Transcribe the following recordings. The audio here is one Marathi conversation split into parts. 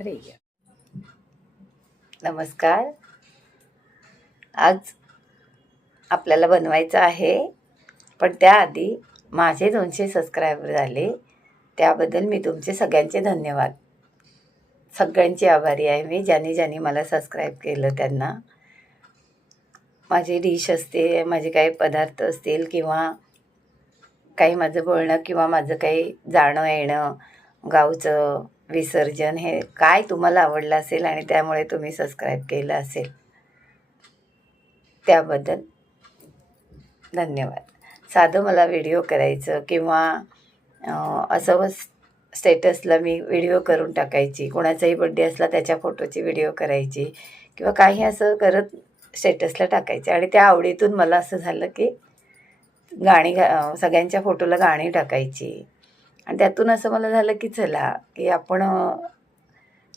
अरे नमस्कार. आज आपल्याला बनवायचं आहे, पण त्याआधी माझे 200 सबस्क्रायबर झाले, त्याबद्दल मी तुमचे सगळ्यांचे धन्यवाद. सगळ्यांची आभारी आहे मी. ज्यांनी मला सबस्क्राईब केलं त्यांना. माझी डिश असते, माझे काही पदार्थ असतील किंवा काही माझं बोलणं किंवा माझं काही जाणं येणं, गावचं विसर्जन, हे काय तुम्हाला आवडलं असेल आणि त्यामुळे तुम्ही सबस्क्राईब केलं असेल, त्याबद्दल धन्यवाद. साधं मला व्हिडिओ करायचं किंवा असं स्टेटसला मी व्हिडिओ करून टाकायची, कोणाचाही बड्डे असला त्याच्या फोटोची व्हिडिओ करायची किंवा काही असं करत स्टेटसला टाकायचे. आणि त्या आवडीतून मला असं झालं की गाणी सगळ्यांच्या फोटोला गाणी टाकायची. आणि त्यातून असं मला झालं की चला की आपण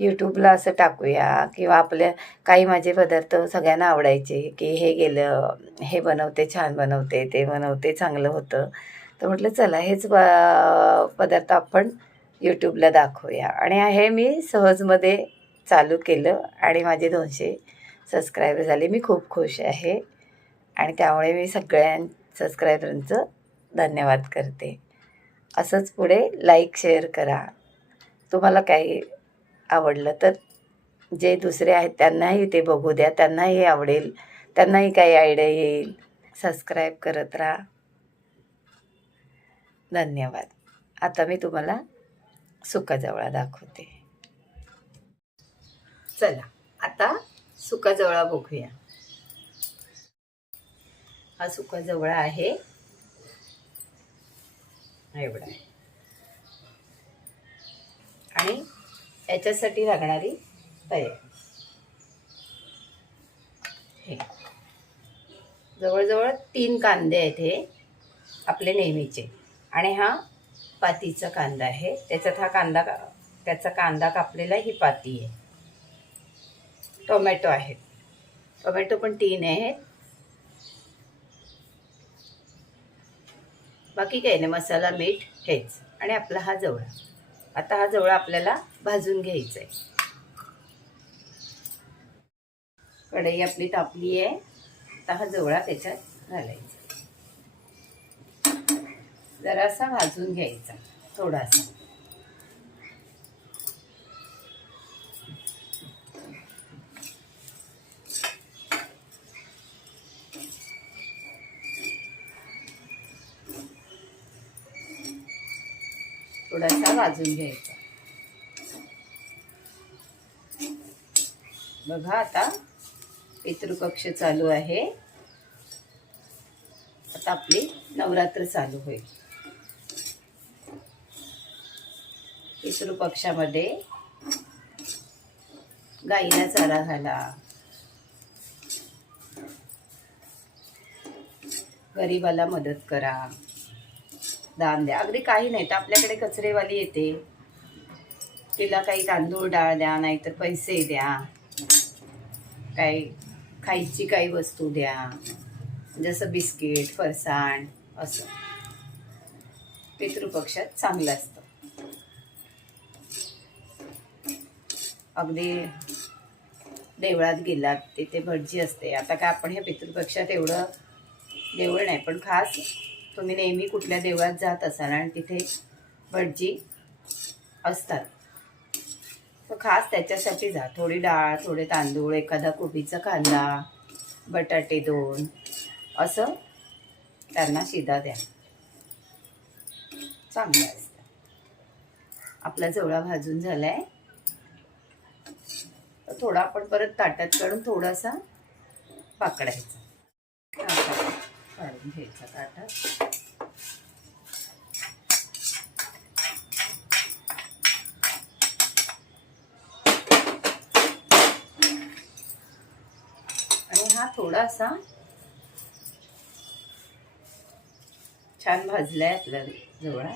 यूट्यूबला असं टाकूया किंवा आपल्या काही माझे पदार्थ सगळ्यांना आवडायचे की हे गेलं, हे बनवते, छान बनवते, ते बनवते, चांगलं होतं. तर म्हटलं चला हेच पदार्थ आपण यूट्यूबला दाखवूया. आणि हे मी सहजमध्ये चालू केलं आणि माझे 200 सबस्क्रायबर झाले. मी खूप खुश आहे आणि त्यामुळे मी सगळ्या सबस्क्रायबरांचं धन्यवाद करते. असंच पुढे लाईक शेअर करा. तुम्हाला काही आवडलं तर जे दुसरे आहेत त्यांनाही ते बघू द्या, त्यांनाही आवडेल, त्यांनाही काही आयडिया येईल. सबस्क्राईब करत राहा. धन्यवाद. आता मी तुम्हाला सुका जवळा दाखवते. चला आता सुका जवळा बघूया. हा सुका जवळा आहे, एवढा आहे. आणि याच्यासाठी लागणारी तयारी हे जवळजवळ 3 कांदे आहेत हे आपले नेहमीचे. आणि हा पातीचा कांदा आहे, त्याच्यात त्याचा कांदा कापलेला ही पाती आहे. टोमॅटो आहेत, टोमॅटो पण 3 आहेत. बाकी काही नाही, मसाला, मीठ हेच. आणि आपला हा जवळा. आता हा जवळा आपल्याला भाजून घ्यायचा आहे. कढई आपली तापली आहे. आता हा जवळा त्याच्यात घालायचा, जरासा भाजून घ्यायचा, थोडासा. थोडासा भाजून घ्यायचा. बघा आता पितृपक्ष चालू आहे. आता आपली नवरात्र चालू होईल. पितृपक्षामध्ये गाईला चारा घाला, गरीबाला मदत करा, दान द्या. अगदी काही नाही तर आपल्याकडे कचरेवाली येते, तिला काही तांदूळ डाळ द्या, नाहीतर पैसे द्या, काही खायची काही वस्तू द्या, जसं बिस्किट, फरसाण, असं पितृपक्षात चांगलं असतं. अगदी देवळात गेलात तिथे भटजी असते. आता काय आपण ह्या पितृपक्षात एवढं देवळ नाही, पण खास तुम्ही नेहमी कुठल्या देवळात जात असाल आणि तिथे भटजी असतात, तर खास त्याच्यासाठी जा. थोडी डाळ, थोडे तांदूळ, एखादा कोबीचा कांदा, बटाटे 2, असं त्यांना शिदा द्या, चांगलं असतं. आपला जवळा भाजून झालाय. तर थोडा आपण परत ताटात काढून थोडासा पाकडायचा, काढून घ्यायचा ताटात. आणि हा थोडासा छान भाजलाय आपला जवळा,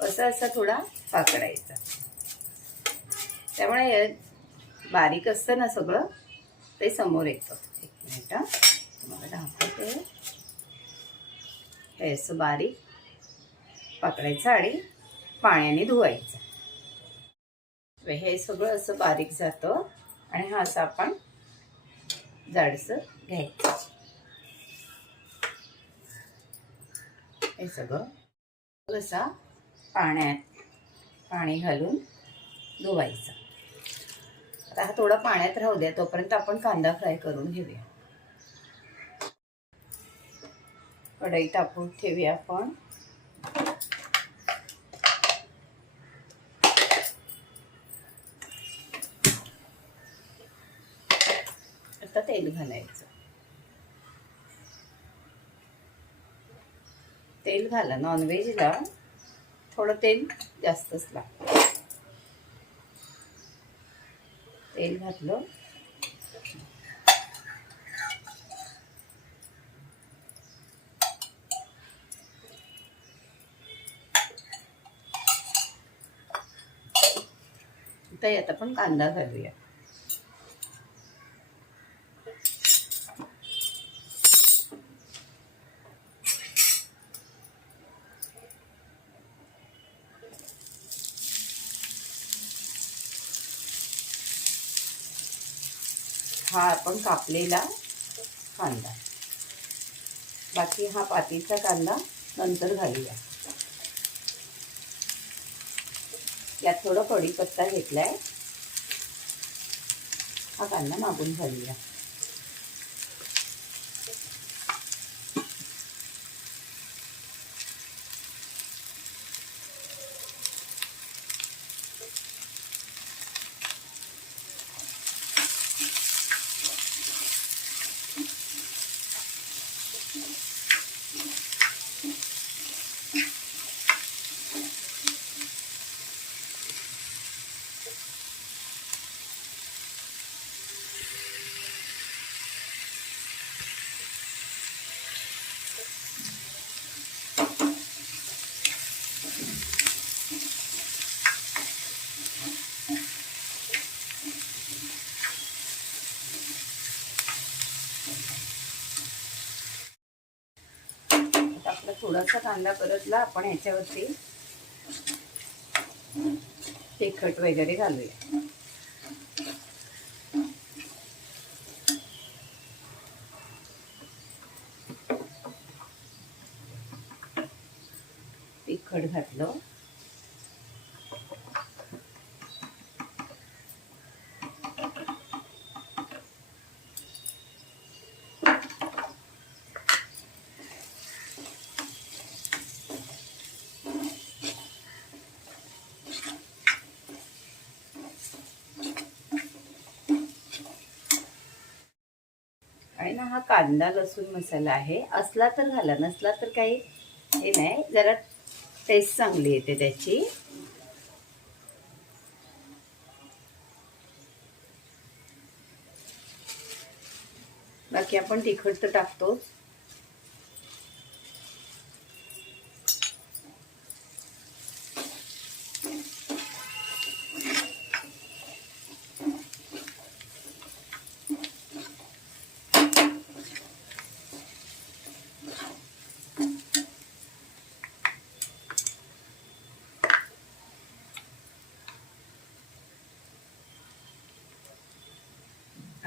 असा थोडा पाकडायचा. त्यामुळे बारीक असतं ना सगळं, ते समोर येतं. एक मिनिट तुम्हाला दाखवते. हे असं बारीक पकडायचं आणि पाण्याने धुवायचं. हे सगळं असं बारीक जातं आणि हा असं आपण जाडसर घ्यायचं. हे सगळं असा पाणी घालून धुवायचं. आता हा थोडा पाण्यात राहू द्या, तोपर्यंत आपण कांदा फ्राय करून घेऊया. कढई टाकून ठेवूया आपण. आता तेल घालायचं. तेल घाला, नॉनव्हेजला थोडं तेल जास्तच लागतं. तेल घातलं. आता यात आपण कांदा घालूया. हा आपण कापलेला कांदा, बाकी हा पातीचा कांदा नंतर घालूया. यात थोडा कढीपत्ता घेतलाय, हा कांदा मागून घालूया. आपला थोडासा कांदा परतला, आपण ह्याच्यावरती तिखट वगैरे घालूया. तिखट घातलं. आणि ना हा कांदा लसूण मसाला आहे, असला तर घाला, नसला तर काही हे नाही, जरा टेस्ट चांगली येते त्याची. बाकी आपण तिखट तर टाकतोच.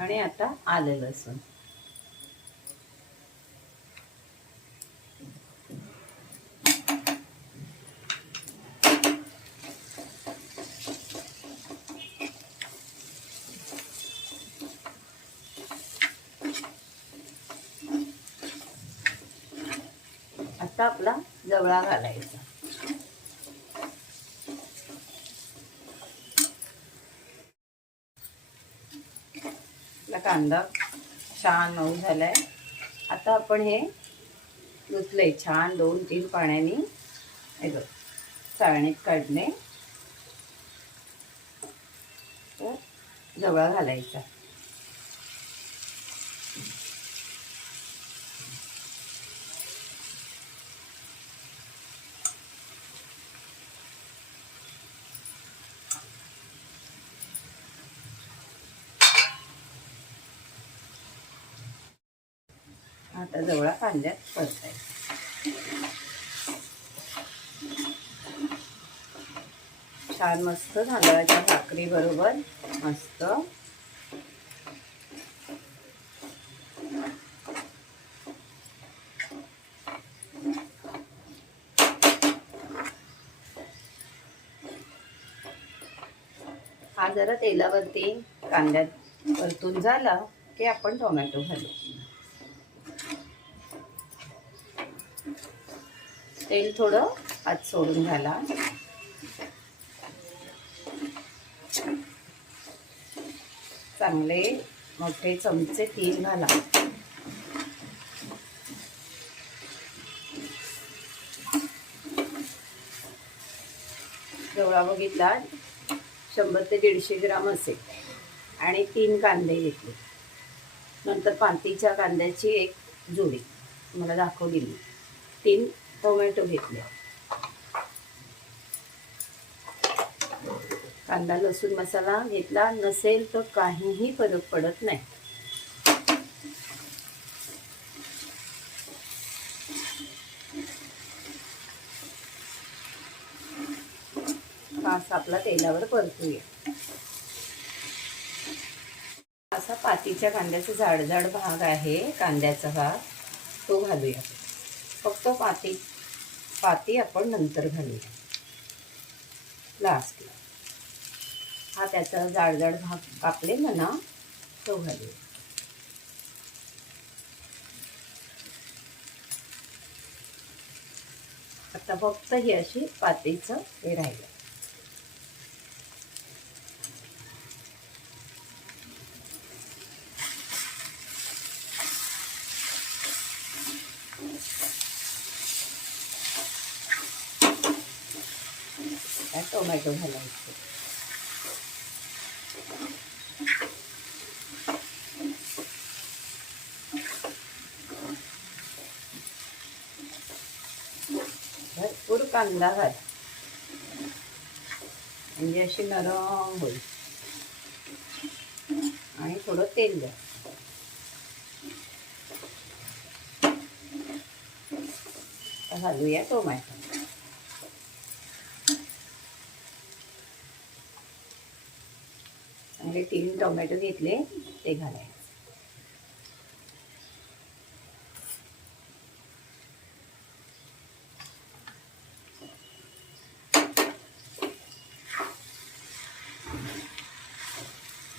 आणि आता आलं लसूण. आता आपला जवळा घालायचा. आपला कांदा छान मऊ झालाय. आता आपण हे धुतलंय छान 2-3 पाण्याने, हे बघ चाळणीत काढणे. तर जवळा घालायचा. आता जवळा कांद्यात परतायचा. छान मस्त तांदळाच्या भाकरी बरोबर मस्त हा जरा तेलावरती कांद्यात परतून झाला की आपण टोमॅटो घालू. तेल थोडं आत सोडून घाला. चांगले मोठे चमचे 3 घाला. जवळा बघितला 100 ते 150 ग्राम असेल आणि 3 कांदे घेतले. नंतर पातीच्या कांद्याची एक जोडी मला दाखवली. 3 टोमॅटो घेतले. कांदा लसूण मसाला घेतला नसेल तर काहीही फरक पडत नाही. असा आपला तेलावर परतूया. असा पातीच्या कांद्याचा जाड भाग आहे, कांद्याचा भाग तो घालूया. फक्त पाती आपण नंतर घालूया लास्टला. हा त्याचा जाड भाग कापलेला ना तो घालूया. आता फक्त ही अशी पातीचं हे राहिलं. टोमॅटो घालायचे. भरपूर कांदा घाल म्हणजे अशी नरम होईल. आणि थोडं तेल द्या. घालूया टोमॅटो. चांगले 3 टोमॅटो घेतले ते घालायचे.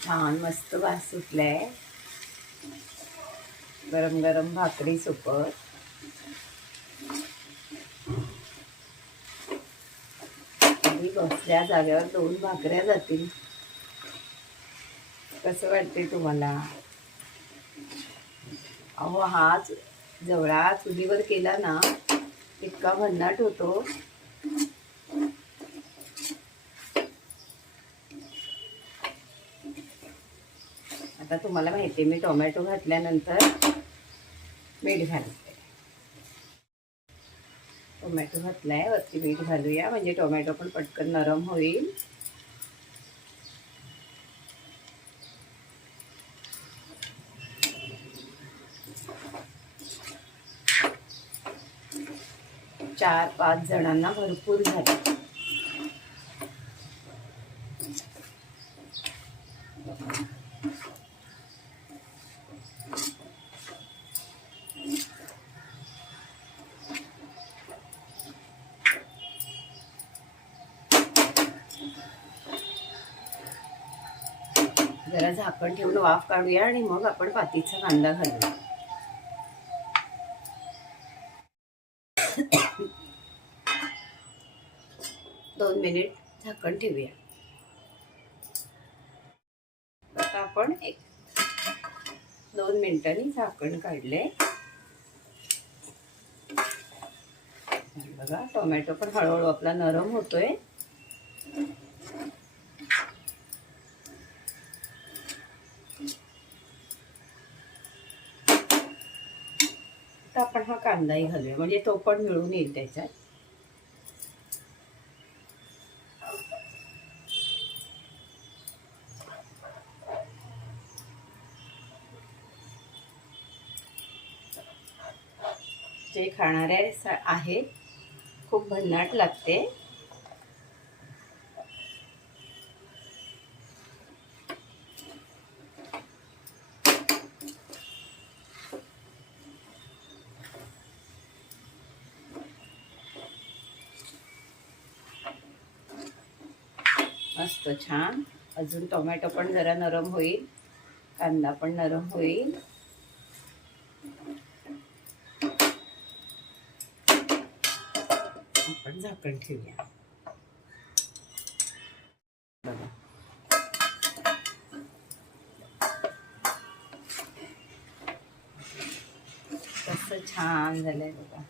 छान मस्त वास सुटलाय. गरम गरम भाकरी सोबत बसल्या जागेवर 2 भाकऱ्या जातील. कसं वाटते तुम्हाला? अहो हाच जवळा चुलीवर केला ना इतका भन्नाट होतो. आता तुम्हाला माहिती आहे मी टोमॅटो घातल्यानंतर मीठ घालते. टोमॅटो घातलाय वरती मीठ घालूया म्हणजे टोमॅटो पण पटकन नरम होईल. चार 5 जणांना भरपूर झाले. जरा झाकण ठेवून वाफ काढूया आणि मग आपण पातीचा कांदा घालूया. दोन मिनिट झाकण ठेवूया. आता आपण 1-2 मिनिटांनी झाकण काढले. बघा टोमॅटो पण हळूहळू आपला नरम होतोय. आता आपण हा कांदाही घालूया म्हणजे तो पण मिळून येईल त्याच्यात. जे खाणारे आहेत खूप भन्नाट लागते. मस्त छान. अजून टोमॅटो पण जरा नरम होईल, कांदा पण नरम होईल. आपण झाकण ठेवूया. बघा कसं छान झालंय बघा.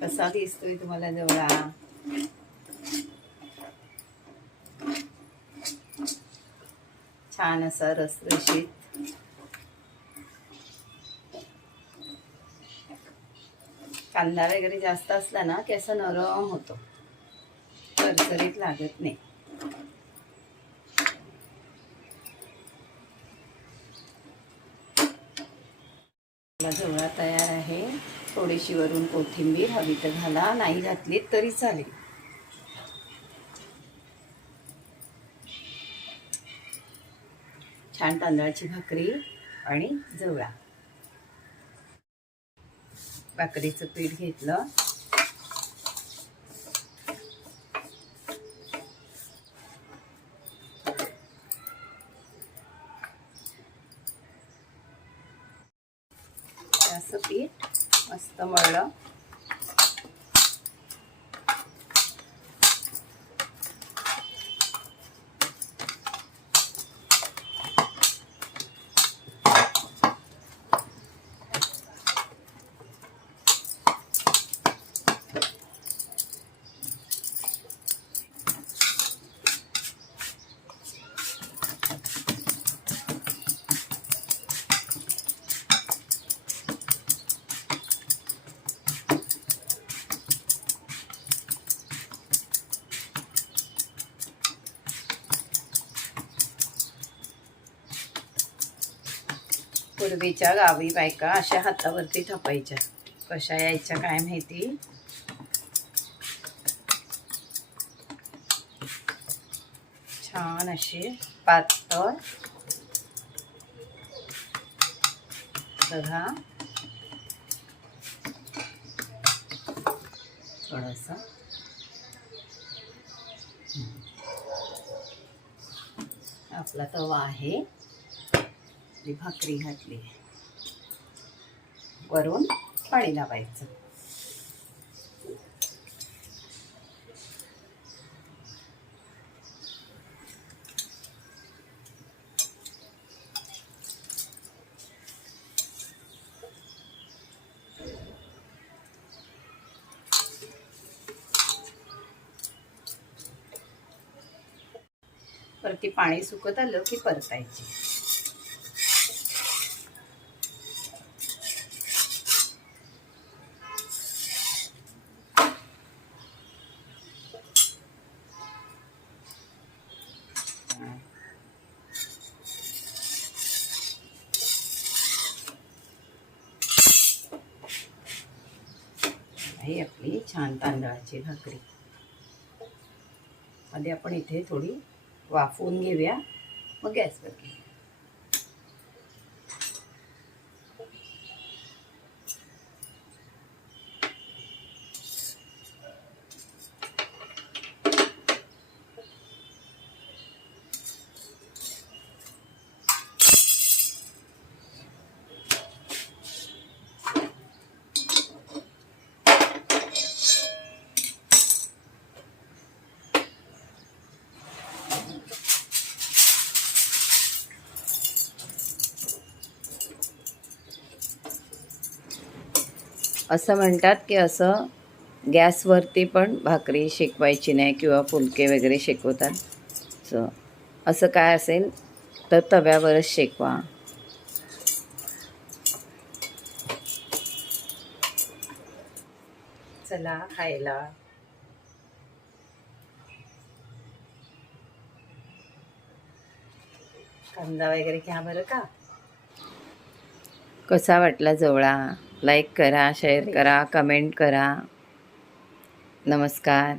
कसा दिसतोय तुम्हाला जवळा? छान असा रसरशीत. कांदा वगैरे जास्त असला ना की असं नरम होतो, चरचरीत लागत नाही. जवळा तयार आहे. थोडीशी वरून कोथिंबीर हवी तर घाला, नाही घातली तरी चालेल. छान तांदळाची भाकरी आणि जवळा. भाकरीचं पीठ घेतलं, असं पीठ मस्त मळलं. पूर्वीच्या गावी बायका अशा हातावरती थापायच्या, कशा यायच्या काय माहिती. छान अशी पातळ बघा. थोडासा आपला तवा आहे, भाकरी घातली, वरून पाणी लावायचं. परती पाणी सुकत आलं की परतायची. ही आपली छान तांदळाची भाकरी. आधी आपण इथे थोडी वाफवून घेऊया, मग गॅसवर घेऊया. असं म्हणतात की असं गॅसवरती पण भाकरी शेकवायची नाही किंवा फुलके वगैरे शेकवतात. असं काय असेल तर तव्यावरच शेकवा. चला खायला. कांदा वगैरे घ्या बरं का. कसा वाटला जवळा? लाईक करा, शेअर करा, कमेंट करा. नमस्कार.